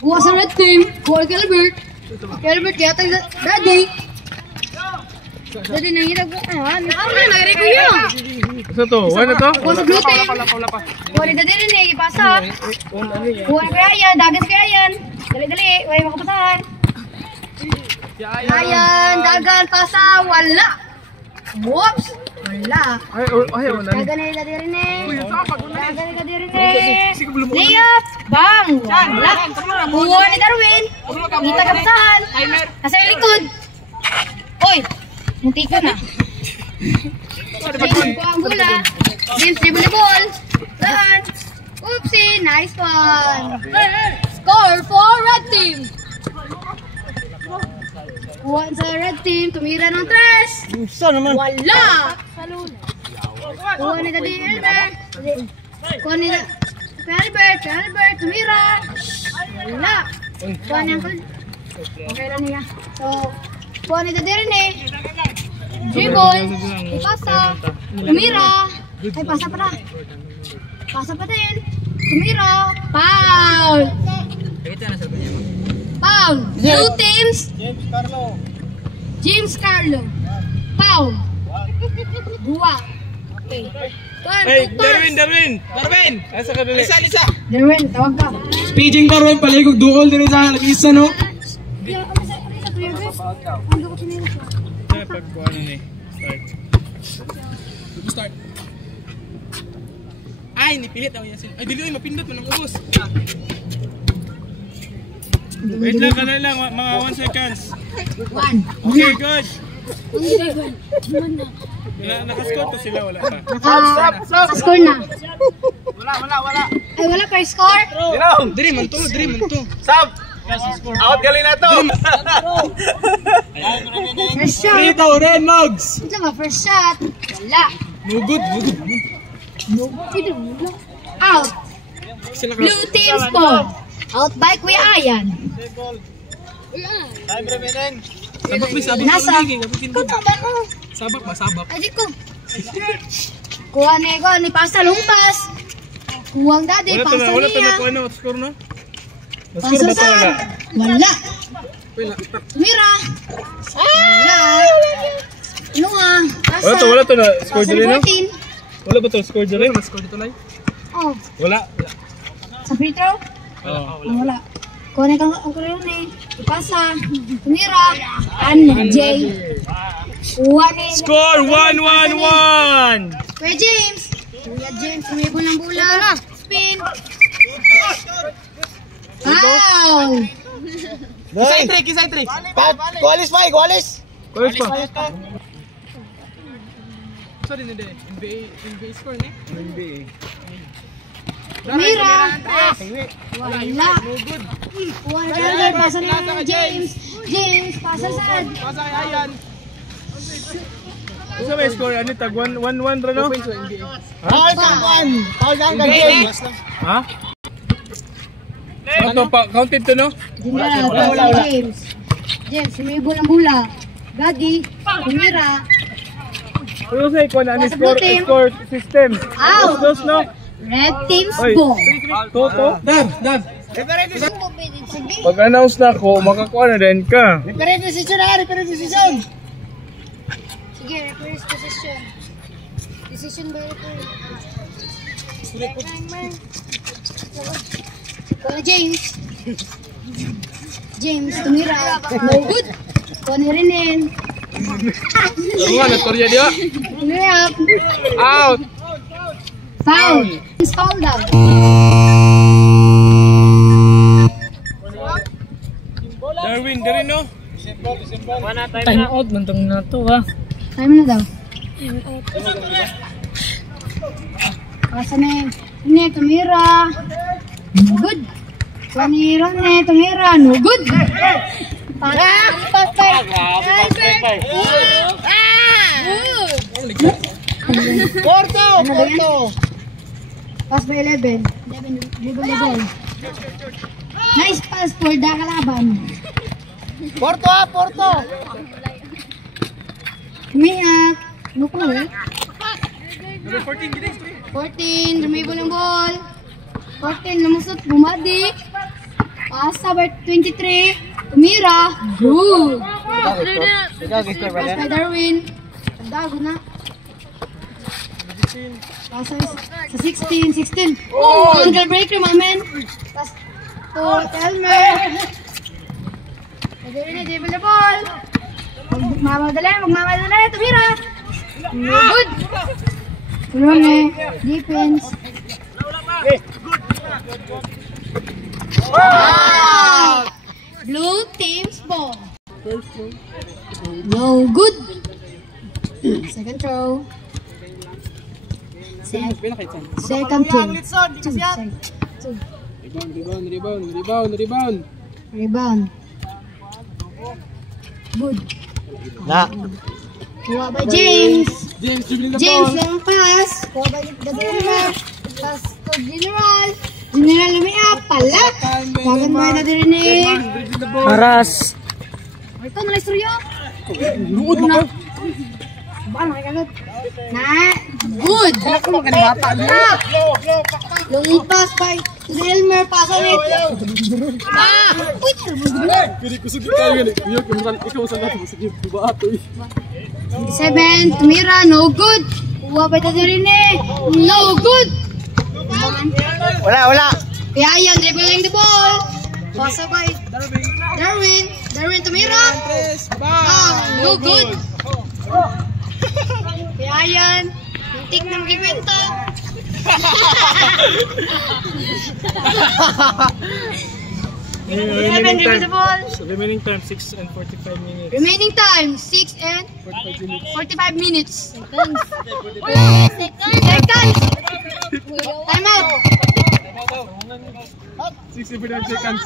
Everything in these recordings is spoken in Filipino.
Kuha sa red team. Kuha Gilbert. Gilbert kaya tayo Daddy. Daddy nahirap ko. Ano na, nagre ko yun. Isa to? Ano to? Kuha sa blue team. Kuha ni Daddy rin eh. Ipasa. Kuha ni kaya yan. Dagas kaya yan. Dali-dali. Wala makapasahan. Ayan. Dagan. Pasa. Wala. Whoops. Wala. Dagan ni Daddy rin eh. Dagan ni Daddy rin eh. Layup. Bang. Wala. Kuha ni Darwin. Ngita kapasahan. Nasa likod. Oy. Munti ko na. James ko ang bola. James dribble the ball. Saan? Oopsie. Nice one. Score for red team. Kuha sa red team. Tumira ng tres. Wala. Kuha ni Daddy Albert. Kuha ni Albert. Tumira. Wala. Kuha ni Uncle. Okay lang niya. So, kuha ni Daddy Rene. Dribble. Ipasa. Tumira. Ay, pasa pa na. Pasa pa din. Tumira. Foul. Foul. Blue teams. James Carlo. Foul. Dua. Okay. Hey, Darwin! Asa ka dali? Isa! Darwin, tawag ka. Speeding Darwin, paligog dukol din sa nag-isa, no? Pagkuha na eh. Start. Ay, nipilit ako yan sila. Ay, dili, mapindot mo ng ubos. Wait lang, kanay lang. Mga 1 seconds. 1. Okay, good. Nakascore to sila, wala pa. Score na. Wala. Ay, wala pa score? Diri man to. Sab! Out galing na to! First shot. Rito, Ren Mugs! Ito ba, first shot? Wala. No good. Out. Blue team's ball. Out by Kuya Ayan. Time remaining. Sabak. Nasa. Kutang mo. Sabak. Ay, di ko. Kuha ni Pasta lumpas. Kuha ang Daddy, pasa Wala niya. to na score no? Pasa saan? Wala. Mira. Wala. Inuha. Pasa. Wala to na score Pasa dili no? 14. Wala ba to score dili? Score dito lang. Oh. Wala. Sa free throw? Wala. Kuha ni kang ang kuya ni. Ipasa. Mira. Jay. Kuha ni. Score 1-1-1. Kuya James. Kuya James, umibol ng bola. Spin. Wow! Isa yung trick. Kualis pa. Sorry, hindi. NBA score ne? NBA. Mira! Wala! Kuha na dyan, pasa ni James. James, pasa saan? Pasa kay Ayan. Isa may score, ano tag 1-1 ra no? Foul down ka James. Ha? Ano pa, counted to no? Wala, James. James, umibol ng bola. Gadi, Mira. Pero sa ikaw na score system. Out! Dos no? Red team's ball. Toto. Dab. Pag-announce na ako, makakuha na din ka. Referee decision. Sige, referee's position. Decision by referee. Kuha James. James, tumira. No good. Kuha ni Renen. Nagkorya dia. Tumira. Out. Foul. It's foul down. Darwin, diri no? Time out bantang na to ha. Time na daw. Pasa na ni tumira. No good. Kuha ni Rene, tumira. No good. Porto. Pass by 11. Level. Nice pass for the kalaban. Porto. Kumiyak. Ano ko eh? Number 14 ginis. 14. Rumibol ng ball. 14. Lumusot. Bumadi. Pass number 23. Tumira. Good. Ikaw, gusto ba Pass by Darwin. Dago na. Pass sa 16. Oh, ankle breaker, my man. Pass to Elmer. Pwede dribble the ball. Magmamadali. Tumira. Good. Tulong defense. Wow! Blue team's ball. No good. Second throw. Second throw. Two. Rebound. Good. Na. Kuha by James. James, dribbling the James ball. lang pass. Kuha by the General. Pass to General. General na may pala. Sagan by the Direne. Dribbling the ball. Haras. Ito na istoryo. Luod mo ka. Baan makikagat. Na. Good. Long pass by Elmer. Pass ulit. Uy, Pili ko sige tayo ganit. Ikaw sa natin. Sige, diba ato eh. 27. Tumira. No good. Kuha by the Direne. No good. Wala. Kaya yan, dribbling the ball. Pasa by Darwin. Darwin tumira. No good. Kaya yan, hintik na magkikwento. Dribble the ball. Remaining time 6 and 45 minutes. Remaining time, 6 and 45 minutes. Seconds. Time out. 65 seconds.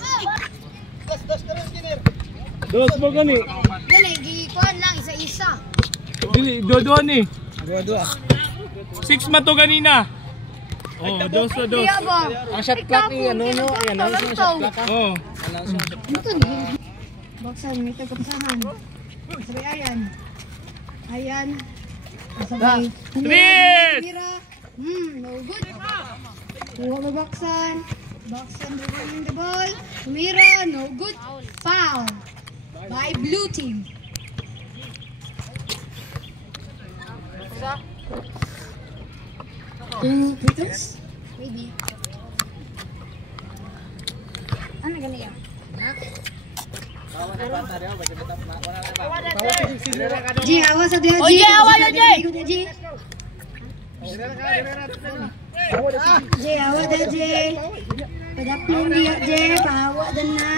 Dos mo gani. Yan eh, gikuhan lang, isa-isa. Dili, dua ni. Dua. 6 mato ganina. Oh, dos. Kaya ba? Ang shot clock ni ano no, ayan ang shot clock. Oh. Ito ni. Baksan, may tagkapasahan. Sabay Ayan. Sabay. Tris! Tira. No good. Kuha mo baksan. Baksan dribbling the ball. Tumira, no good. Foul. By blue team. Pitos? Maybe. Ano ganyan? G, awas sa dia, G. G, awas sa dia, G. G, awas dia, G. Padaplong dia, G. Pahawa dan na.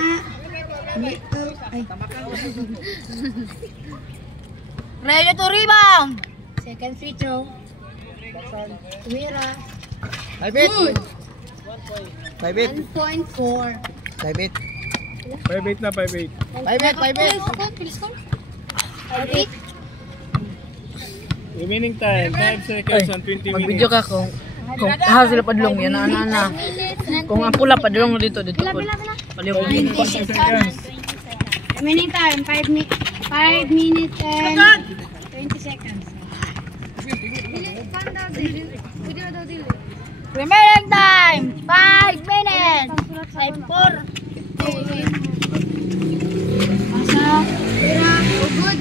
Ready to rebound. Second free throw. Tumira. Good. 1.4. 5-8 na, 5-8. 5-8. Remaining time 5 seconds and 20 Mag-video minutes. ka kung sila padlong yan na. Kung ang pula padlong dito po. Paliw. 20 seconds. Remaining time 5 minutes and 20 seconds. Remaining time 5 minutes. 5-4. Pasa, tira, good.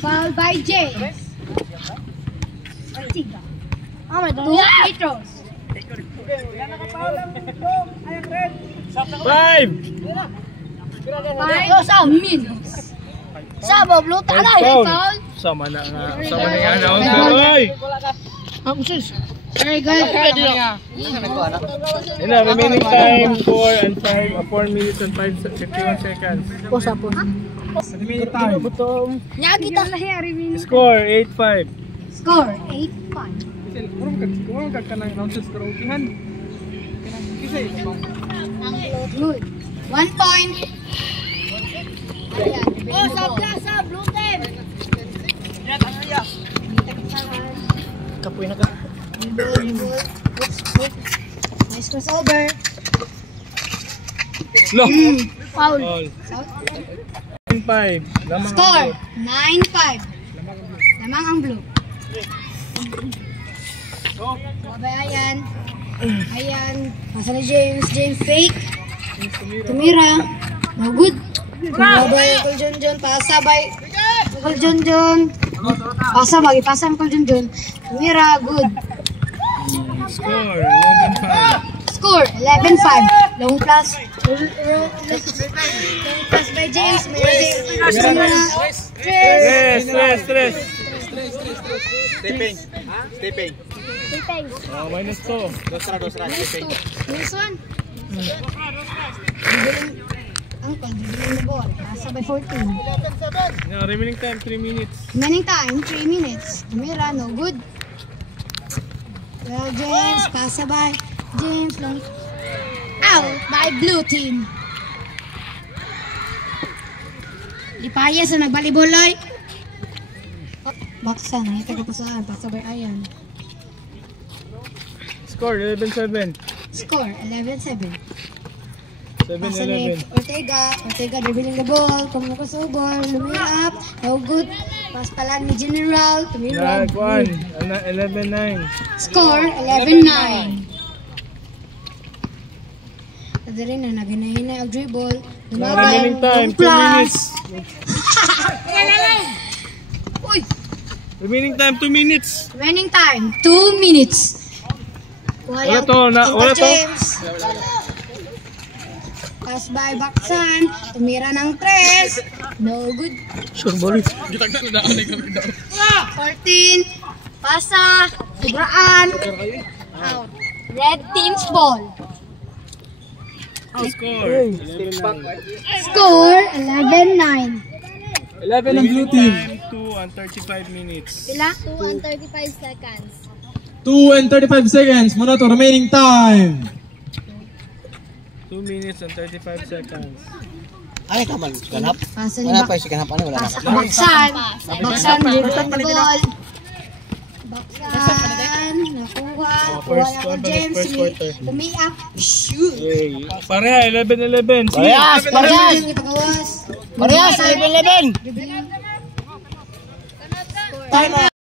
Foul by James. Two free throws. 5! 5 minutes. Sabo, blue tala. Foul. Sama na yung announcer. Oy! Very good. Yun na, remaining time 4 minutes and 51 seconds. Remaining time. Nyagi ta. Score 8-5. Score 8-5. Good. 1 point. Sa blue team. Kapoy na ka. Nice crossover. Look! Foul. All. 9-5. Lamang Score ang 9-5. Lamang ang blue. Babay Ayan. Ayan. Pasa na James. James fake. Tumira. No good. Babay Uncle Junjun. Pasa by Uncle Junjun. Pasa bagi. Pasa Uncle Junjun. Tumira. Good. Score 11-5. Score 11-5. Long pass. Long pass by James. May Stress. Stepping. Minus 2. Dosra, stepping. Next one. Uncle, dibiling the ball. Pasa by 14. Now, remaining time 3 minutes. Remaining time, 3 minutes. Tumira, no good. Well, James, pasa by James. Long out by blue team. Lipaya sa nagbalibuloy. Baksa, nakita ko pa saan. Pasa by Ayan. Score 11-7. Score, 11-7. Pasa ni 7-11. Ortega dribbling the ball. Kung nakasubor, lumira up. No good. Pass pala ni General. Tumira. Lag 1. 11-9. Score, 11-9. Kada rin na naghinahina ang dribble. Remaining time 2 minutes. Uy! Remaining time 2 minutes. Remaining time, 2 minutes. Wala to, wala to. James. Pass by Baksan. Tumira ng 3. No good. Sure ball. 14. Pasa. Sobraan. Out. Red team's ball. Score 11-9. Score, 11-9. 11 ang blue team. 2 and 35 minutes. Pila? 2 and 35 seconds. 2 and 35 seconds. Muna to remaining time. 2 minutes and 35 seconds. Ay, kaman. Ganap. Pasa ni Wala pa yung ganap. Ano, wala na. Baksan. Baksan, dribbling the ball. Baksan. Nakuha. First Kuha one, ng James. first quarter. Tumiak. Shoot. Yay. Pareha 11-11. Sige. Parehas! James ipagawas. Parehas! 11-11! Time out.